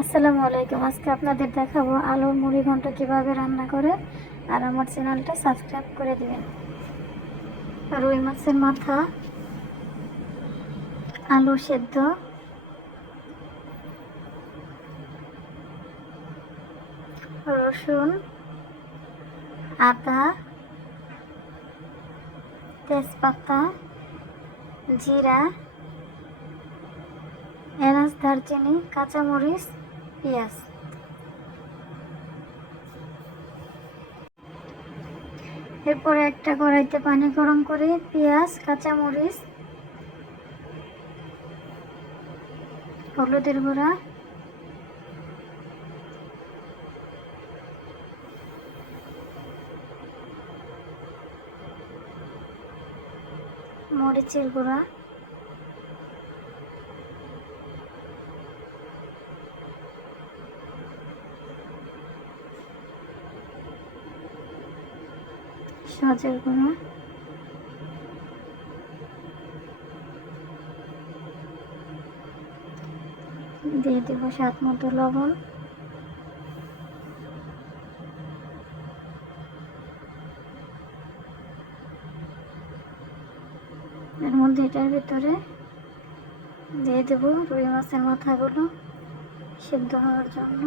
আসসালামু আলাইকুম। আজকে আপনাদের দেখাবো আলুর মুড়ি ঘন্ট কিভাবে রান্না করে। আর আমার চ্যানেলটা সাবস্ক্রাইব করে দিবেন। রুই মাছের মাথা, আলু সেদ্ধ, রসুন, আদা, তেজপাতা, জিরা, এলাচ, দারচিনি, কাঁচামরিচ, পেঁয়াজ। এরপরে একটা কড়াইতে পানি গরম করে পেঁয়াজ, কাঁচামরিচ, হলুদের গুঁড়া, মরিচের গুঁড়া, সজের গুঁড়া, দিয়ে দেবো স্বাদ মতো লবণ। এর মধ্যে এটার ভিতরে দিয়ে দেবো রুই মাছের মাথাগুলো সিদ্ধ হওয়ার জন্য।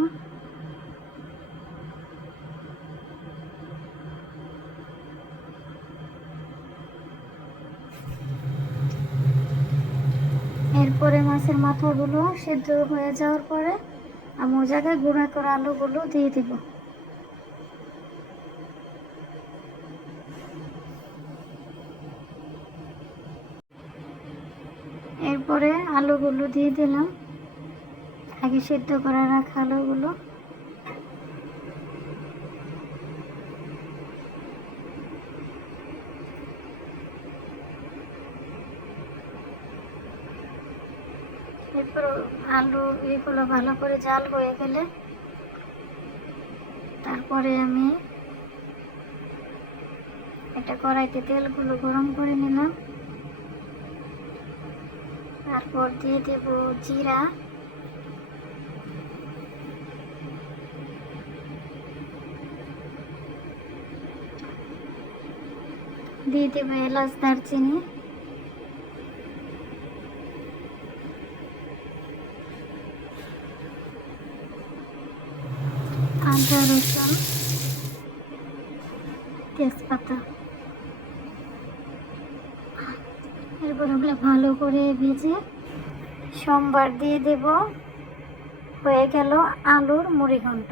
এরপরে মাছের মাথাগুলো সিদ্ধ হয়ে যাওয়ার পরে আমি ওই জায়গায় গুঁড়া করা আলুগুলো দিয়ে দিব। এরপরে আলুগুলো দিয়ে দিলাম, আগে সিদ্ধ করে রাখা আলুগুলো। এরপর আলু এগুলো ভালো করে জাল হয়ে গেলে তারপরে আমি একটা কড়াইতে তেলগুলো গরম করে নিলাম। তারপর দিয়ে দেব জিরা, দিয়ে দেব এলাচ, দারচিনি, আদা, রসুন, তেজপাতা। এরপর ওগুলো ভালো করে ভেজে সম্বার দিয়ে দেব। হয়ে গেল আলুর মুড়ি ঘন্ট।